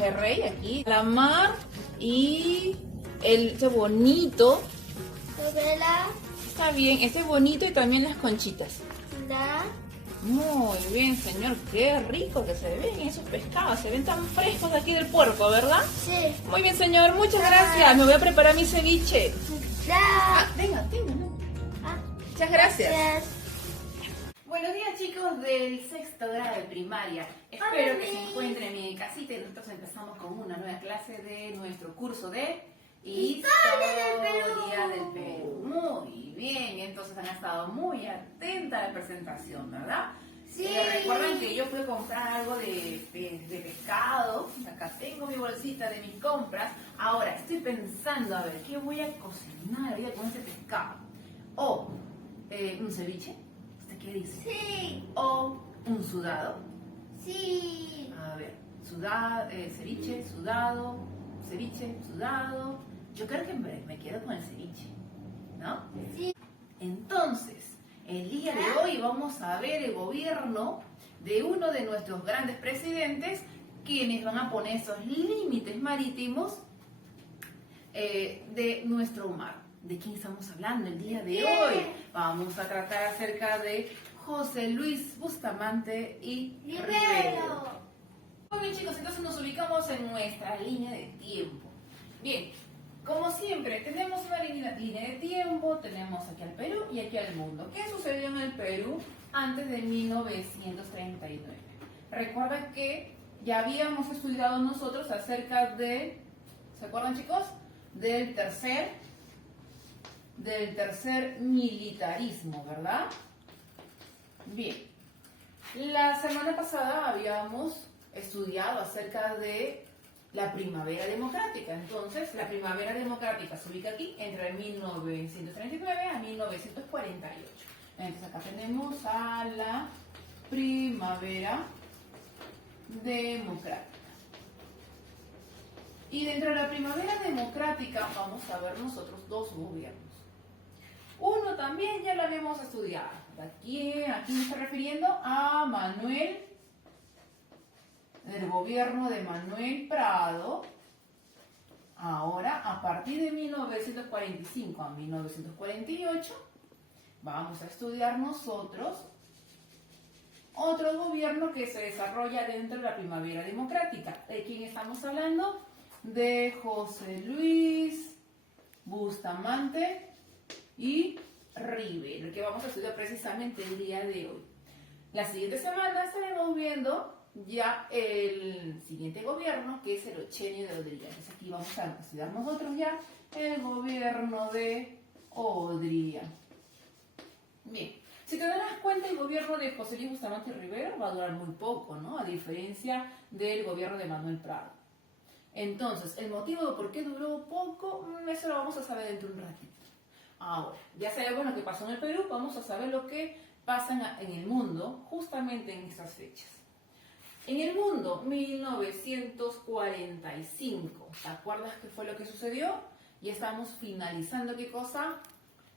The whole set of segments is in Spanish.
pejerrey aquí, la mar y este bonito. Novela, Está bien, este bonito y también las conchitas. la, Muy bien, señor, qué rico que se ven esos pescados, se ven tan frescos aquí del puerto, ¿verdad? sí, Muy bien, señor, muchas gracias. Me voy a preparar mi ceviche. la. Tenga, ¿no? Ah, Muchas gracias. gracias. Buenos días, chicos del sexto grado de primaria. Espero que se encuentren bien en casita y nosotros empezamos con una nueva clase de nuestro curso de Historia del Perú. Muy bien, entonces han estado muy atentas a la presentación, ¿verdad? Sí. Recuerden que yo fui a comprar algo de pescado. Acá tengo mi bolsita de mis compras. Ahora estoy pensando, a ver, ¿qué voy a cocinar hoy con ese pescado? O un ceviche. ¿Usted qué dice? Sí, O un sudado. sí. A ver, ceviche, sudado. Yo creo que me quedo con el ceviche, ¿no? Sí. Entonces, el día de hoy vamos a ver el gobierno de uno de nuestros grandes presidentes, quienes van a poner esos límites marítimos de nuestro mar. ¿De quién estamos hablando el día de hoy? Vamos a tratar acerca de José Luis Bustamante y Rivero. Muy bien, chicos, entonces nos ubicamos en nuestra línea de tiempo. Bien, como siempre, tenemos una línea de tiempo, tenemos aquí al Perú y aquí al mundo. ¿Qué sucedió en el Perú antes de 1939? Recuerda que ya habíamos estudiado nosotros acerca de, ¿se acuerdan, chicos? Del tercer militarismo, ¿verdad? Bien, la semana pasada habíamos estudiado acerca de la primavera democrática. Entonces, la primavera democrática se ubica aquí entre 1939 a 1948. Entonces, acá tenemos a la primavera democrática. Y dentro de la primavera democrática vamos a ver nosotros dos gobiernos. Uno también ya lo habíamos estudiado. Aquí me estoy refiriendo a del gobierno de Manuel Prado. Ahora, a partir de 1945 a 1948, vamos a estudiar nosotros otro gobierno que se desarrolla dentro de la primavera democrática. ¿De quién estamos hablando? De José Luis Bustamante y Rivero, el que vamos a estudiar precisamente el día de hoy. La siguiente semana estaremos viendo ya el siguiente gobierno, que es el Ochenio de Odría. Entonces aquí vamos a estudiar nosotros ya el gobierno de Odría. Bien, si te das cuenta, el gobierno de José Luis Bustamante y Rivero va a durar muy poco, ¿no? A diferencia del gobierno de Manuel Prado. Entonces, el motivo de por qué duró poco, eso lo vamos a saber dentro de un ratito. Ahora, ya sabemos lo que pasó en el Perú, vamos a saber lo que pasa en el mundo justamente en estas fechas. En el mundo, 1945, ¿te acuerdas qué fue lo que sucedió? Ya estamos finalizando, ¿qué cosa?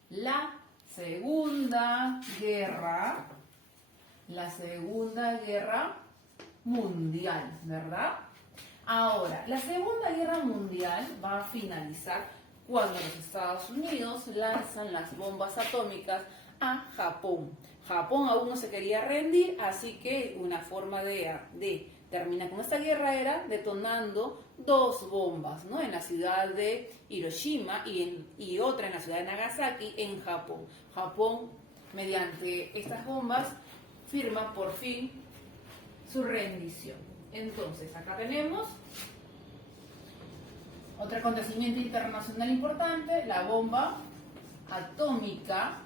La Segunda Guerra Mundial, ¿verdad? Ahora, la Segunda Guerra Mundial va a finalizar cuando los Estados Unidos lanzan las bombas atómicas a Japón. Japón aún no se quería rendir, así que una forma de terminar con esta guerra era detonando dos bombas, ¿no? En la ciudad de Hiroshima y otra en la ciudad de Nagasaki, en Japón. Japón, mediante estas bombas, firma por fin su rendición. Entonces, acá tenemos otro acontecimiento internacional importante, la bomba atómica,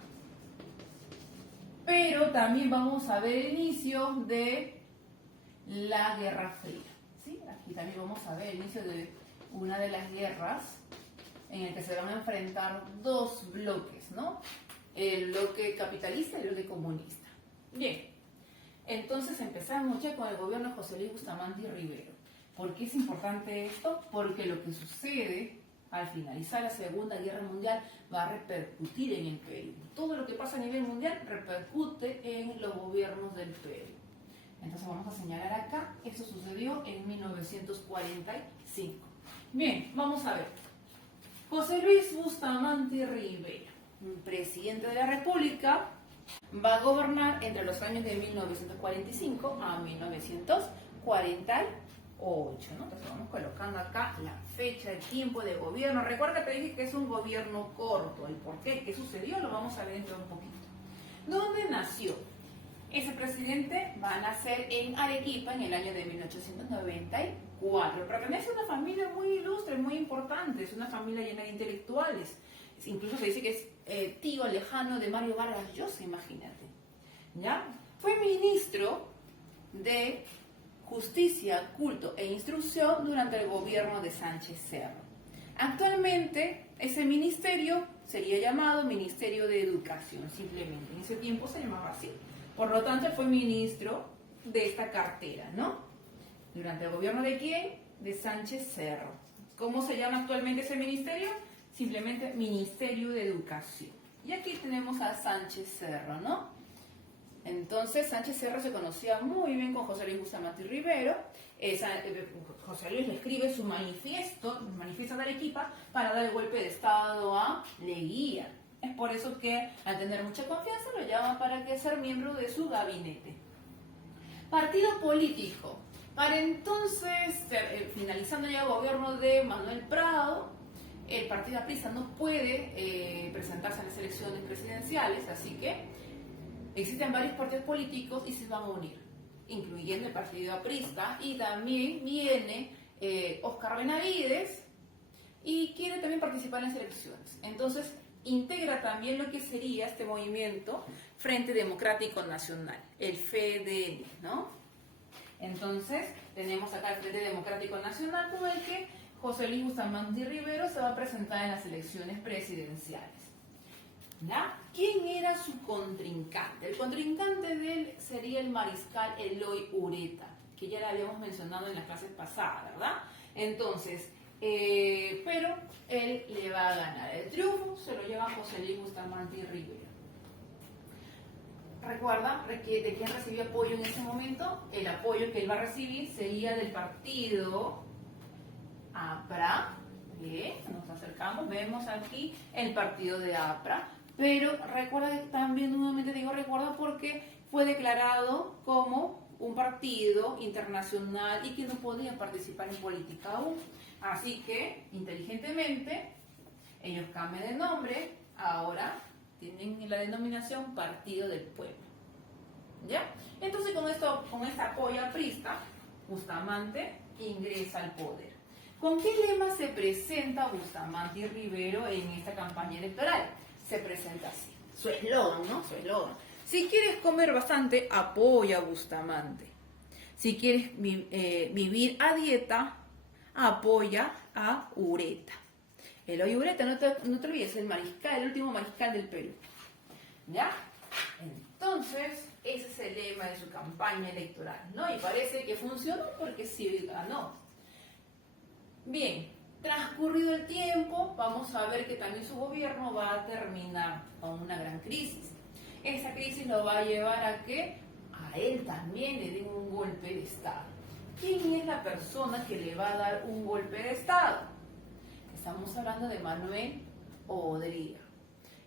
pero también vamos a ver el inicio de la Guerra Fría. ¿Sí? Aquí también vamos a ver el inicio de una de las guerras en el que se van a enfrentar dos bloques, ¿no? El bloque capitalista y el bloque comunista. Bien, entonces empezamos ya con el gobierno de José Luis Bustamante y Rivero. ¿Por qué es importante esto? Porque lo que sucede al finalizar la Segunda Guerra Mundial va a repercutir en el Perú. Todo lo que pasa a nivel mundial repercute en los gobiernos del Perú. Entonces vamos a señalar acá, esto sucedió en 1945. Bien, vamos a ver. José Luis Bustamante Rivera, presidente de la República, va a gobernar entre los años de 1945 a 1948, ¿no? Entonces vamos colocando acá la fecha, el tiempo de gobierno. Recuerda que te dije que es un gobierno corto. ¿El por qué? ¿Qué sucedió? Lo vamos a ver dentro de un poquito. ¿Dónde nació? Ese presidente va a nacer en Arequipa en el año de 1894. Pertenece a una familia muy ilustre, muy importante. Es una familia llena de intelectuales. Incluso se dice que es tío lejano de Mario Vargas Llosa, imagínate. ¿Ya? Fue ministro de Justicia, Culto e Instrucción durante el gobierno de Sánchez Cerro. Actualmente, ese ministerio sería llamado Ministerio de Educación, simplemente. En ese tiempo se llamaba así. Por lo tanto, fue ministro de esta cartera, ¿no? ¿Durante el gobierno de quién? De Sánchez Cerro. ¿Cómo se llama actualmente ese ministerio? Simplemente Ministerio de Educación. Y aquí tenemos a Sánchez Cerro, ¿no? Entonces, Sánchez Cerro se conocía muy bien con José Luis Bustamante Rivero. José Luis le escribe su manifiesto, el manifiesto de Arequipa, para dar el golpe de Estado a Leguía. Es por eso que, al tener mucha confianza, lo llama para que ser miembro de su gabinete. Partido político. Para entonces, finalizando ya el gobierno de Manuel Prado, el partido aprista no puede presentarse a las elecciones presidenciales, así que existen varios partidos políticos y se van a unir, incluyendo el partido aprista, y también viene Óscar Benavides y quiere también participar en las elecciones. Entonces, integra también lo que sería este movimiento Frente Democrático Nacional, el FDN, ¿no? Entonces, tenemos acá el Frente Democrático Nacional con el que José Luis Bustamante Rivero se va a presentar en las elecciones presidenciales. ¿Ya? ¿Quién era su contrincante? El contrincante de él sería el mariscal Eloy Ureta, que ya lo habíamos mencionado en las clases pasadas, ¿verdad? Entonces, pero él le va a ganar. El triunfo se lo lleva José Luis Bustamante Rivero. Recuerda de quién recibió apoyo en ese momento. El apoyo que él va a recibir sería del partido APRA. Bien, nos acercamos, vemos aquí el partido de APRA. Pero recuerda, también nuevamente digo recuerda porque fue declarado como un partido internacional y que no podía participar en política aún. Así que, inteligentemente, ellos cambian de nombre, ahora tienen la denominación Partido del Pueblo. ¿Ya? Entonces, con este apoyo aprista, Bustamante ingresa al poder. ¿Con qué lema se presenta Bustamante Rivero en esta campaña electoral? Se presenta así. Su eslogan, ¿no? Su eslogan. Si quieres comer bastante, apoya a Bustamante. Si quieres vivir a dieta, apoya a Ureta. Eloy Ureta, no te olvides, el mariscal, el último mariscal del Perú. ¿Ya? Entonces, ese es el lema de su campaña electoral, ¿no? Y parece que funcionó porque sí ganó. Bien, transcurrido el tiempo, vamos a ver que también su gobierno va a terminar con una gran crisis. Esa crisis lo va a llevar a que a él también le den un golpe de Estado. ¿Quién es la persona que le va a dar un golpe de Estado? Estamos hablando de Manuel Odría.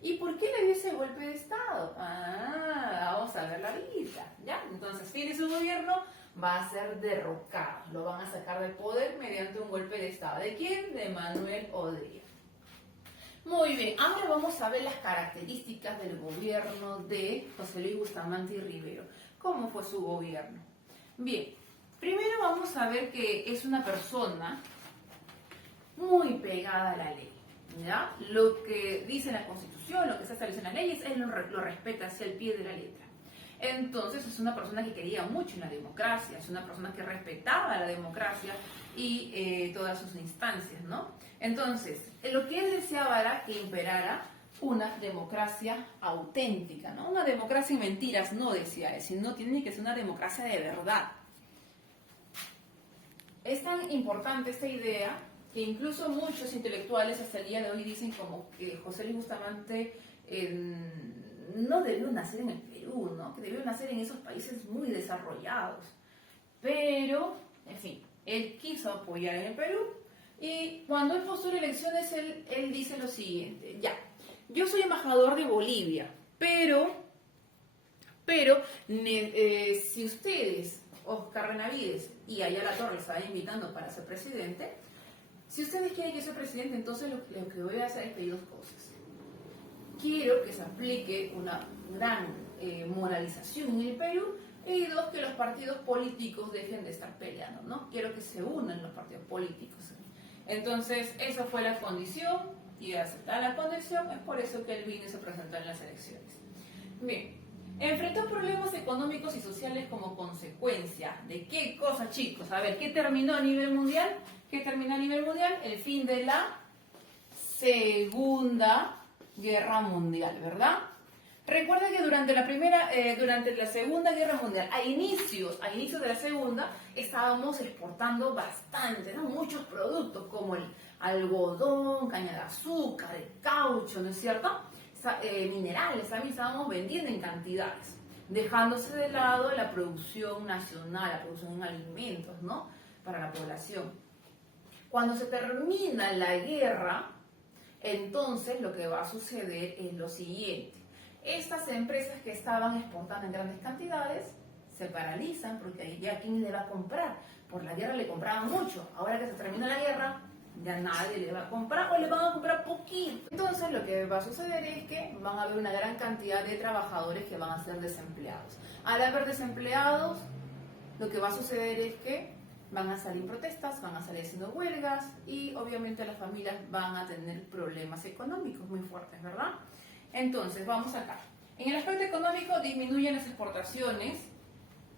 ¿Y por qué le dio ese golpe de Estado? Vamos a ver la lista, ¿ya? Entonces, fin de su gobierno va a ser derrocado. Lo van a sacar del poder mediante un golpe de Estado. ¿De quién? De Manuel Odría. Muy bien, ahora vamos a ver las características del gobierno de José Luis Bustamante Rivero. ¿Cómo fue su gobierno? Bien, primero vamos a ver que es una persona muy pegada a la ley, ¿ya? Lo que dice la Constitución, lo que se establece en las leyes, él lo respeta hacia el pie de la letra. Entonces es una persona que quería mucho en la democracia, es una persona que respetaba la democracia y todas sus instancias, ¿no? Entonces, lo que él deseaba era que imperara una democracia auténtica, ¿no? Una democracia sin mentiras, no decía él, sino tiene que ser una democracia de verdad. Es tan importante esta idea que incluso muchos intelectuales hasta el día de hoy dicen como que José Luis Bustamante no debió nacer en el Perú, ¿no? Que debió nacer en esos países muy desarrollados. Pero, en fin, él quiso apoyar en el Perú y cuando él postula elecciones, él dice lo siguiente, ya, yo soy embajador de Bolivia, pero si ustedes, Oscar Benavides y Ayala Torres, estaban invitando para ser presidente, si ustedes quieren que sea presidente, entonces lo que voy a hacer es pedir dos cosas. Quiero que se aplique una gran moralización en el Perú y dos, que los partidos políticos dejen de estar peleando, ¿no? Quiero que se unan los partidos políticos. Entonces, esa fue la condición y al aceptar la condición es por eso que él vino y se presentó en las elecciones. Bien, enfrentó problemas económicos y sociales como consecuencia de qué cosa, chicos. A ver, ¿qué terminó a nivel mundial? ¿Qué terminó a nivel mundial? El fin de la Segunda Guerra Mundial, ¿verdad? Recuerda que durante la Segunda Guerra Mundial, a inicios de la Segunda, estábamos exportando bastante, ¿no? Muchos productos como el algodón, caña de azúcar, el caucho, ¿no es cierto? Minerales, también estábamos vendiendo en cantidades, dejándose de lado la producción nacional, la producción en alimentos, ¿no? Para la población. Cuando se termina la guerra, entonces lo que va a suceder es lo siguiente. Estas empresas que estaban exportando en grandes cantidades se paralizan porque ya ¿quién le va a comprar? Por la guerra le compraban mucho. Ahora que se termina la guerra, ya nadie le va a comprar o le van a comprar poquito. Entonces lo que va a suceder es que van a haber una gran cantidad de trabajadores que van a ser desempleados. Al haber desempleados, lo que va a suceder es que van a salir protestas, van a salir haciendo huelgas y obviamente las familias van a tener problemas económicos muy fuertes, ¿verdad? Entonces, vamos acá. En el aspecto económico disminuyen las exportaciones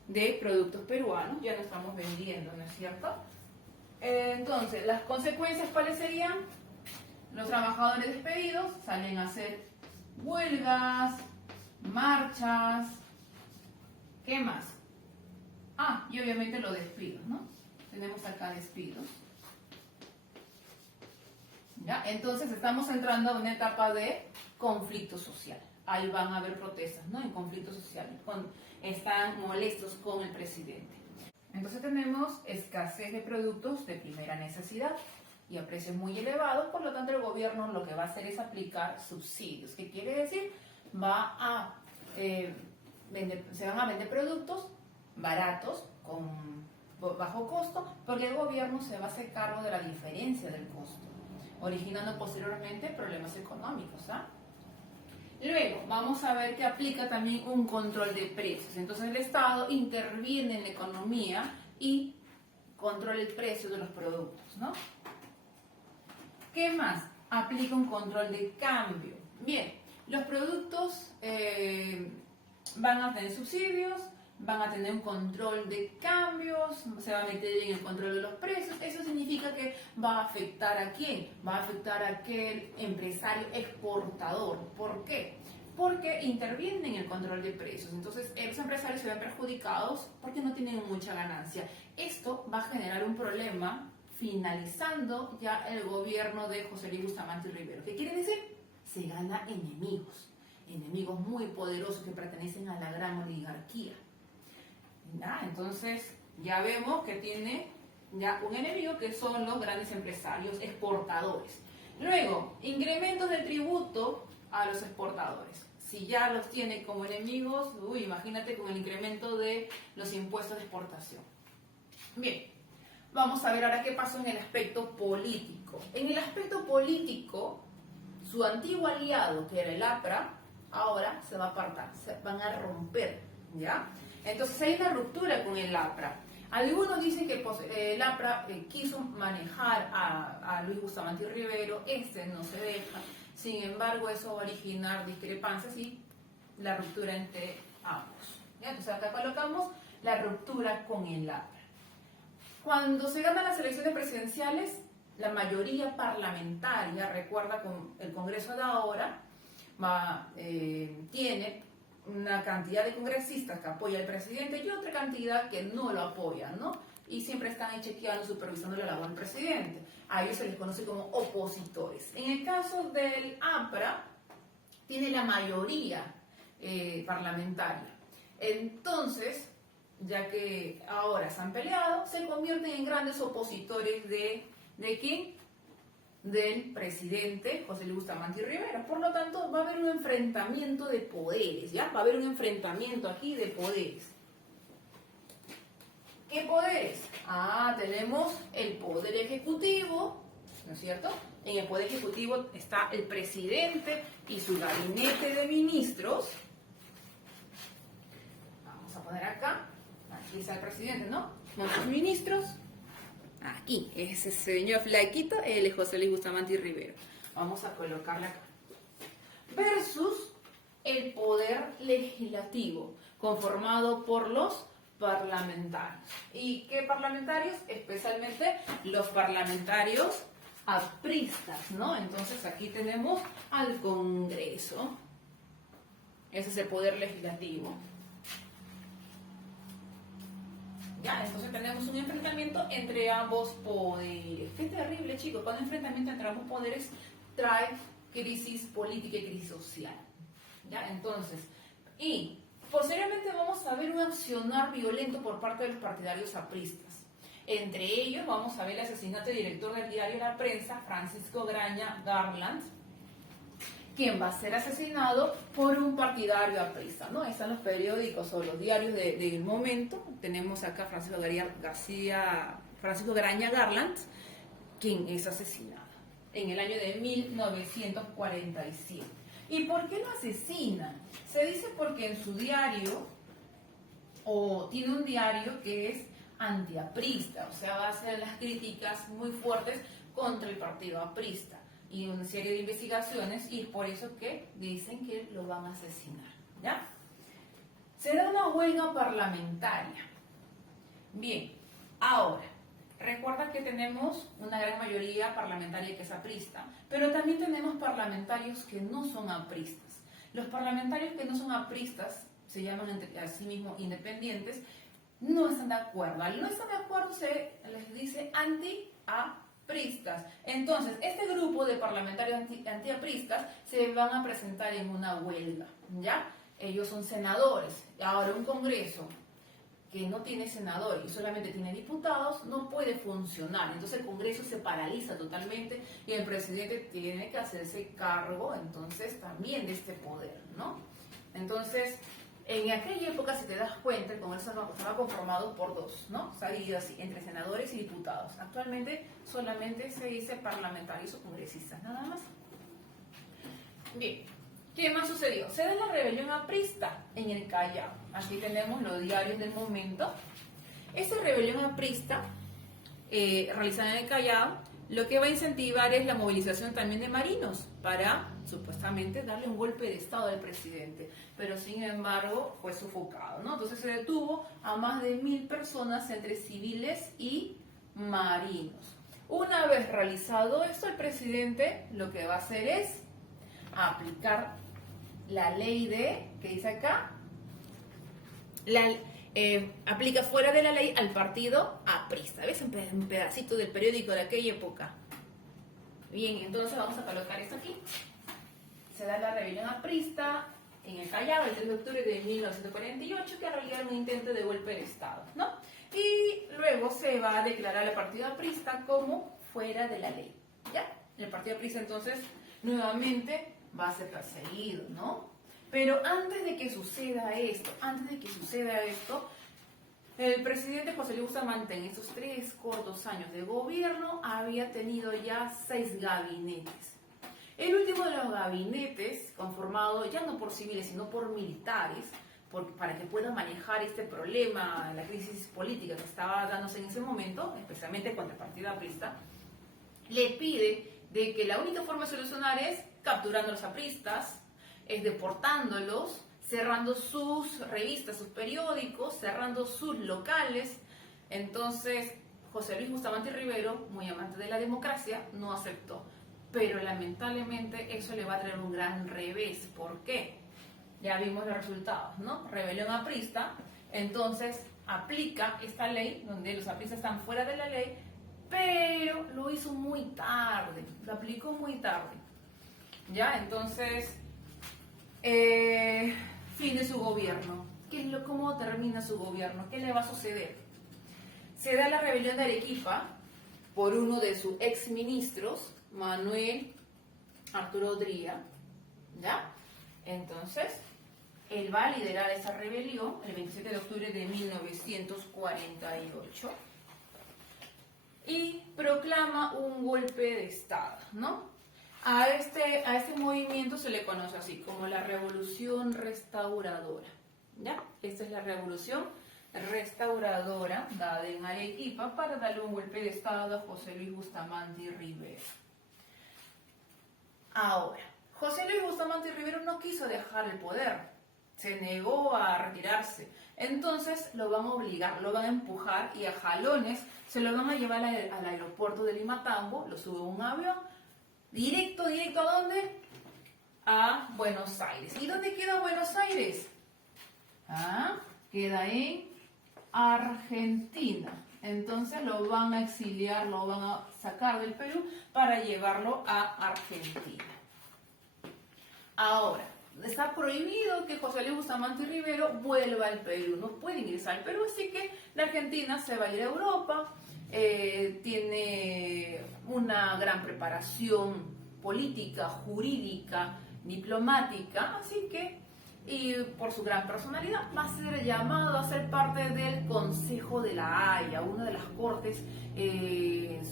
de productos peruanos, ya no estamos vendiendo, ¿no es cierto? Entonces, las consecuencias, ¿cuáles serían? Los trabajadores despedidos salen a hacer huelgas, marchas, ¿qué más? Ah, y obviamente los despidos, ¿no? Tenemos acá despidos. ¿Ya? Entonces estamos entrando a una etapa de conflicto social. Ahí van a haber protestas, ¿no? En conflicto social. Están molestos con el presidente. Entonces tenemos escasez de productos de primera necesidad y a precios muy elevados, por lo tanto el gobierno lo que va a hacer es aplicar subsidios. ¿Qué quiere decir? Se van a vender productos baratos, con bajo costo, porque el gobierno se va a hacer cargo de la diferencia del costo, originando posteriormente problemas económicos, ¿ah? Luego, vamos a ver que aplica también un control de precios. Entonces el Estado interviene en la economía y controla el precio de los productos, ¿no? ¿Qué más? Aplica un control de cambio. Bien, los productos van a tener subsidios, van a tener un control de cambios, se va a meter en el control de los precios. Eso significa que va a afectar ¿a quién? Va a afectar a aquel empresario exportador. ¿Por qué? Porque intervienen en el control de precios. Entonces, los empresarios se ven perjudicados porque no tienen mucha ganancia. Esto va a generar un problema finalizando ya el gobierno de José Luis Bustamante y Rivero. ¿Qué quiere decir? Se gana enemigos muy poderosos que pertenecen a la gran oligarquía. ¿Ya? Entonces ya vemos que tiene ya un enemigo que son los grandes empresarios exportadores. Luego, incrementos del tributo a los exportadores. Si ya los tiene como enemigos, imagínate con el incremento de los impuestos de exportación. Bien, vamos a ver ahora qué pasó en el aspecto político. En el aspecto político, su antiguo aliado, que era el APRA, ahora se va a apartar, se van a romper, ¿ya? Entonces hay una ruptura con el APRA. Algunos dicen que el APRA quiso manejar a Luis Bustamante y Rivero, no se deja. Sin embargo, eso va a originar discrepancias y la ruptura entre ambos. ¿Ya? Entonces acá colocamos la ruptura con el APRA. Cuando se ganan las elecciones presidenciales, la mayoría parlamentaria, recuerda con el Congreso de ahora, tiene una cantidad de congresistas que apoya al presidente y otra cantidad que no lo apoyan, ¿no? Y siempre están ahí chequeando, supervisando la labor del presidente. A ellos se les conoce como opositores. En el caso del APRA, tiene la mayoría parlamentaria. Entonces, ya que ahora se han peleado, se convierten en grandes opositores ¿de quién? Del presidente José Luis Bustamante y Rivera. Por lo tanto, va a haber un enfrentamiento de poderes, ¿ya? Va a haber un enfrentamiento aquí de poderes. ¿Qué poderes? Tenemos el poder ejecutivo, ¿no es cierto? En el poder ejecutivo está el presidente y su gabinete de ministros. Vamos a poner acá. Aquí está el presidente, ¿no? Los ministros. Aquí, ese señor flaquito, él es José Luis Bustamante y Rivera. Vamos a colocarla acá. Versus el poder legislativo, conformado por los parlamentarios. ¿Y qué parlamentarios? Especialmente los parlamentarios apristas, ¿no? Entonces aquí tenemos al Congreso. Ese es el poder legislativo. Ya, entonces tenemos un enfrentamiento entre ambos poderes. Qué terrible, chicos. Cuando un enfrentamiento entre ambos poderes trae crisis política y crisis social. Ya, entonces, y posteriormente vamos a ver un accionar violento por parte de los partidarios apristas. Entre ellos vamos a ver el asesinato del director del diario La Prensa, Francisco Graña Garland, quien va a ser asesinado por un partidario aprista, ¿no? Están los periódicos o los diarios del momento. Tenemos acá Francisco Graña Garland, quien es asesinado en el año de 1947. ¿Y por qué lo asesinan? Se dice porque en su diario, o tiene un diario que es antiaprista, o sea, va a hacer las críticas muy fuertes contra el partido aprista y una serie de investigaciones, y es por eso que dicen que lo van a asesinar, ¿ya? Será una huelga parlamentaria. Bien, ahora, recuerda que tenemos una gran mayoría parlamentaria que es aprista, pero también tenemos parlamentarios que no son apristas. Los parlamentarios que no son apristas, se llaman a sí mismos independientes, no están de acuerdo. Al no estar de acuerdo se les dice antiapristas. Entonces, este grupo de parlamentarios antiapristas se van a presentar en una huelga, ¿ya? Ellos son senadores. Ahora, un Congreso que no tiene senadores y solamente tiene diputados no puede funcionar. Entonces, el Congreso se paraliza totalmente y el presidente tiene que hacerse cargo, entonces, también de este poder, ¿no? Entonces, en aquella época, si te das cuenta, el Congreso estaba conformado por dos, ¿no? Se ha dividido así, entre senadores y diputados. Actualmente solamente se dice parlamentarios o congresistas, nada más. Bien, ¿qué más sucedió? Se da la rebelión aprista en el Callao. Aquí tenemos los diarios del momento. Esta rebelión aprista, realizada en el Callao, lo que va a incentivar es la movilización también de marinos para, supuestamente, darle un golpe de estado al presidente. Pero, sin embargo, fue sofocado, ¿no? Entonces se detuvo a más de 1000 personas entre civiles y marinos. Una vez realizado esto, el presidente lo que va a hacer es aplicar la ley ¿qué dice acá? Aplica fuera de la ley al partido aprista. ¿Ves? Un pedacito del periódico de aquella época. Bien, entonces vamos a colocar esto aquí. Se da la rebelión aprista en el Callao el 3 de octubre de 1948, que realiza un intento de golpe de Estado, ¿no? Y luego se va a declarar al partido aprista como fuera de la ley, ¿ya? El partido aprista entonces nuevamente va a ser perseguido, ¿no? Pero antes de que suceda esto, el presidente José Luis Bustamante en estos 3 cortos años de gobierno había tenido ya 6 gabinetes. El último de los gabinetes, conformado ya no por civiles, sino por militares, para que puedan manejar este problema, la crisis política que estaba dándose en ese momento, especialmente contra el partido aprista, le pide de que la única forma de solucionar es capturando a los apristas, es deportándolos, cerrando sus revistas, sus periódicos, cerrando sus locales. Entonces, José Luis Bustamante y Rivero, muy amante de la democracia, no aceptó. Pero lamentablemente eso le va a traer un gran revés. ¿Por qué? Ya vimos los resultados, ¿no? Rebelión aprista, entonces aplica esta ley donde los apristas están fuera de la ley, pero lo hizo muy tarde, lo aplicó muy tarde. Ya, entonces, fin de su gobierno. ¿Cómo termina su gobierno? ¿Qué le va a suceder? Se da la rebelión de Arequipa por uno de sus exministros, Manuel Arturo Odría, ¿ya? Entonces, él va a liderar esa rebelión el 27 de octubre de 1948 y proclama un golpe de Estado, ¿no? A este movimiento se le conoce así, como la Revolución Restauradora, ¿ya? Esta es la Revolución Restauradora dada en Arequipa para darle un golpe de Estado a José Luis Bustamante y Rivero. Ahora, José Luis Bustamante y Rivero no quiso dejar el poder, se negó a retirarse. Entonces lo van a obligar, lo van a empujar y a jalones se lo van a llevar al aeropuerto de Limatambo, lo sube a un avión, directo, ¿a dónde? A Buenos Aires. ¿Y dónde queda Buenos Aires? Queda en Argentina. Entonces lo van a exiliar, lo van a sacar del Perú para llevarlo a Argentina. Ahora, está prohibido que José Luis Bustamante y Rivero vuelva al Perú. No puede ingresar al Perú, así que la Argentina se va a ir a Europa. Tiene una gran preparación política, jurídica, diplomática, así que, y por su gran personalidad, va a ser llamado a ser parte del Consejo de la Haya, una de las cortes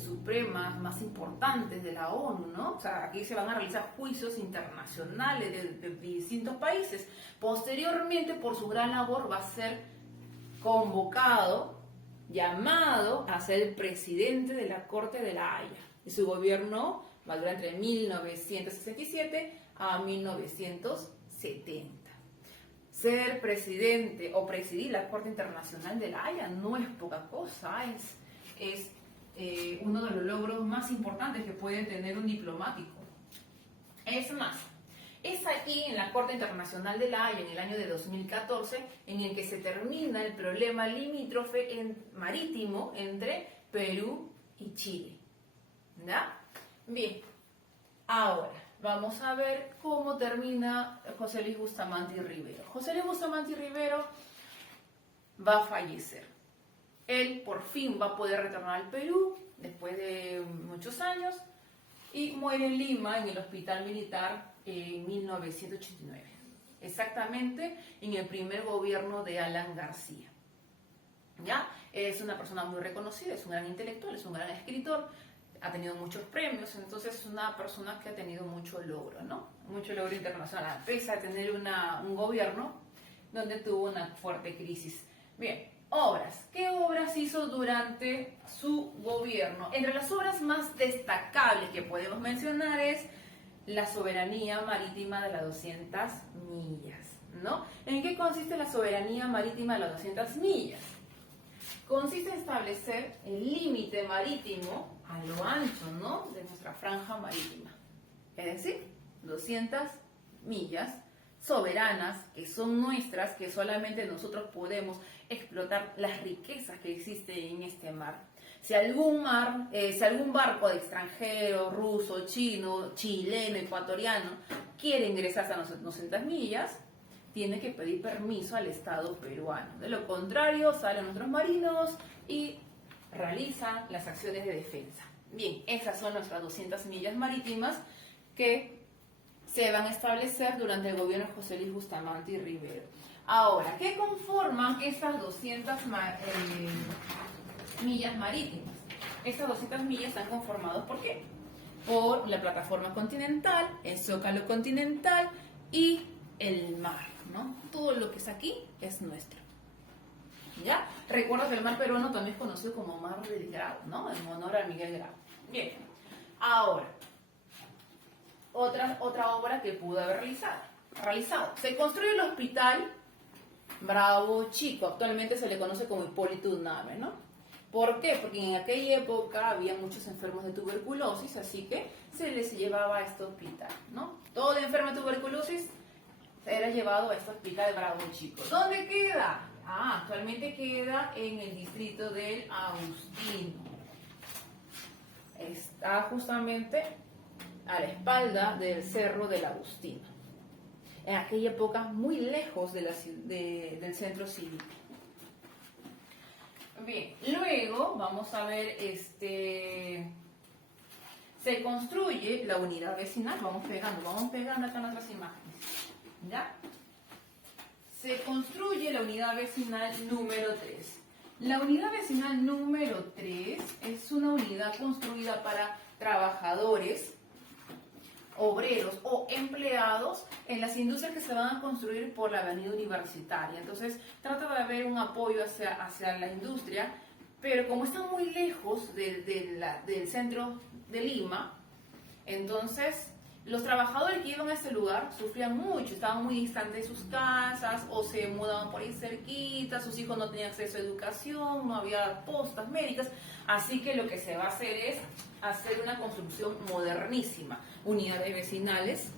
supremas más importantes de la ONU, ¿no? O sea, aquí se van a realizar juicios internacionales de distintos países. Posteriormente, por su gran labor, va a ser convocado, llamado a ser el presidente de la Corte de la Haya. Y su gobierno va a durar entre 1967 a 1970. Ser presidente o presidir la Corte Internacional de la Haya no es poca cosa, es uno de los logros más importantes que puede tener un diplomático. Es más, es aquí en la Corte Internacional de la Haya en el año de 2014 en el que se termina el problema limítrofe marítimo entre Perú y Chile. ¿Ya? Bien, ahora vamos a ver cómo termina José Luis Bustamante y Rivero. José Luis Bustamante y Rivero va a fallecer. Él por fin va a poder retornar al Perú después de muchos años y muere en Lima, en el hospital militar, en 1989. Exactamente en el primer gobierno de Alan García. ¿Ya? Es una persona muy reconocida, es un gran intelectual, es un gran escritor, ha tenido muchos premios, entonces es una persona que ha tenido mucho logro, ¿no? Mucho logro internacional, pese a tener un gobierno donde tuvo una fuerte crisis. Bien, obras. ¿Qué obras hizo durante su gobierno? Entre las obras más destacables que podemos mencionar es la soberanía marítima de las 200 millas, ¿no? ¿En qué consiste la soberanía marítima de las 200 millas? Consiste en establecer el límite marítimo a lo ancho, ¿no?, de nuestra franja marítima. Es decir, 200 millas soberanas que son nuestras, que solamente nosotros podemos explotar las riquezas que existen en este mar. Si algún barco de extranjero, ruso, chino, chileno, ecuatoriano, quiere ingresar a las 200 millas, tiene que pedir permiso al Estado peruano. De lo contrario, salen nuestros marinos y realizan las acciones de defensa. Bien, esas son nuestras 200 millas marítimas que se van a establecer durante el gobierno de José Luis Bustamante y Rivero. Ahora, ¿qué conforman estas 200 millas marítimas? Estas 200 millas están conformadas ¿por qué? Por la plataforma continental, el zócalo continental y el mar, ¿no? Todo lo que es aquí es nuestro. ¿Ya? Recuerda que el mar peruano también es conocido como Mar del Grau, ¿no? En honor a Miguel Grau. Bien, ahora, otra obra que pudo haber realizado. Se construye el hospital Bravo Chico, actualmente se le conoce como Hipólito Unanue, ¿no? ¿Por qué? Porque en aquella época había muchos enfermos de tuberculosis, así que se les llevaba a este hospital, ¿no? Todo enfermo de tuberculosis era llevado a este hospital de Bravo Chico. ¿Dónde queda? Actualmente queda en el distrito del Agustino. Está justamente a la espalda del Cerro del Agustino. en aquella época muy lejos de del centro cívico. Bien, luego vamos a ver, se construye la unidad vecinal, vamos pegando acá en otras imágenes, ¿ya? Se construye la unidad vecinal número 3. La unidad vecinal número 3 es una unidad construida para trabajadores, obreros o empleados en las industrias que se van a construir por la avenida Universitaria. Entonces, trata de haber un apoyo hacia la industria, pero como están muy lejos del centro de Lima, entonces los trabajadores que iban a este lugar sufrían mucho, estaban muy distantes de sus casas o se mudaban por ahí cerquita, sus hijos no tenían acceso a educación, no había postas médicas, así que lo que se va a hacer es hacer una construcción modernísima, unidades vecinales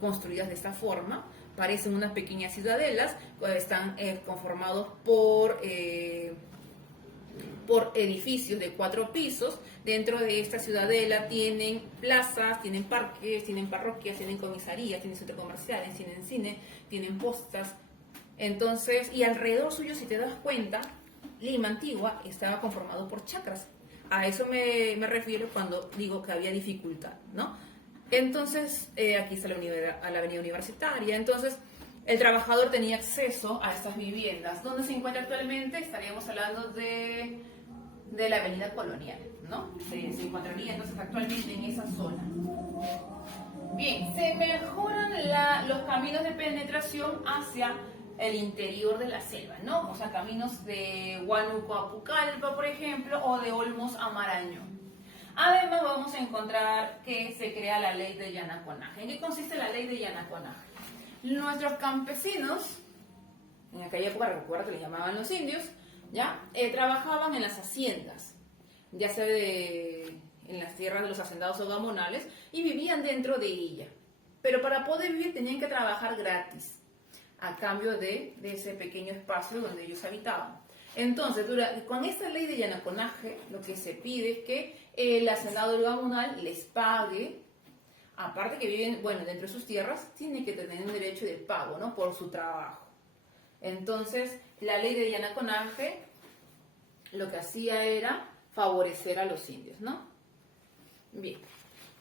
construidas de esta forma, parecen unas pequeñas ciudadelas, están conformados por edificios de 4 pisos. Dentro de esta ciudadela tienen plazas, tienen parques, tienen parroquias, tienen comisarías, tienen centros comerciales, tienen cine, tienen postas. Entonces, y alrededor suyo, si te das cuenta, Lima Antigua estaba conformado por chacras. A eso me refiero cuando digo que había dificultad, ¿no? Entonces, aquí está la avenida Universitaria. Entonces, el trabajador tenía acceso a estas viviendas. ¿Dónde se encuentra actualmente? Estaríamos hablando de la avenida Colonial, ¿no? Se encontraría entonces actualmente en esa zona. Bien, se mejoran los caminos de penetración hacia el interior de la selva, ¿no? O sea, caminos de Huánuco a Pucallpa, por ejemplo, o de Olmos a Marañón. Además, vamos a encontrar que se crea la ley de Yanaconaje. ¿En qué consiste la ley de Yanaconaje? Nuestros campesinos, en aquella época, recuerda que le llamaban los indios, ¿ya? Trabajaban en las haciendas, ya sea en las tierras de los hacendados o gamonales, y vivían dentro de ella. Pero para poder vivir tenían que trabajar gratis, a cambio de ese pequeño espacio donde ellos habitaban. Entonces, con esta ley de Yanaconaje, lo que se pide es que el hacendado del gamonal les pague, aparte que viven, bueno, dentro de sus tierras, tienen que tener un derecho de pago, ¿no? Por su trabajo. Entonces, la ley de Yanaconaje lo que hacía era favorecer a los indios, ¿no? Bien.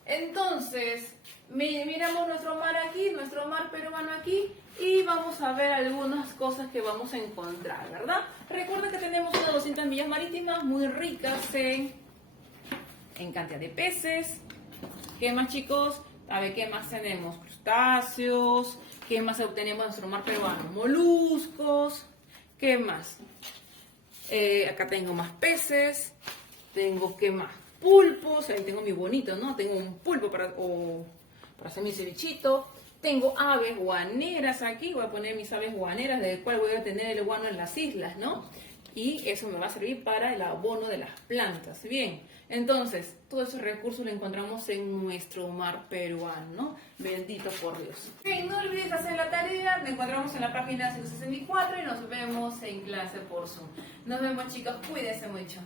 Entonces, miramos nuestro mar aquí, nuestro mar peruano aquí, y vamos a ver algunas cosas que vamos a encontrar, ¿verdad? Recuerda que tenemos unas 200 millas marítimas muy ricas en cantidad de peces. ¿Qué más, chicos? A ver, ¿qué más tenemos? Crustáceos. ¿Qué más obtenemos en nuestro mar peruano? Moluscos. ¿Qué más? Acá tengo más peces. Tengo, ¿qué más? Pulpos. Ahí tengo mi bonito, ¿no? Tengo un pulpo para hacer mi cevichito. Tengo aves guaneras aquí. Voy a poner mis aves guaneras, del cual voy a tener el guano en las islas, ¿no? Y eso me va a servir para el abono de las plantas. Bien, entonces, todos esos recursos los encontramos en nuestro mar peruano, ¿no? Bendito por Dios. Bien, no olvides hacer la tarea. Nos encontramos en la página 164 y nos vemos en clase por Zoom. Nos vemos, chicos. Cuídense mucho.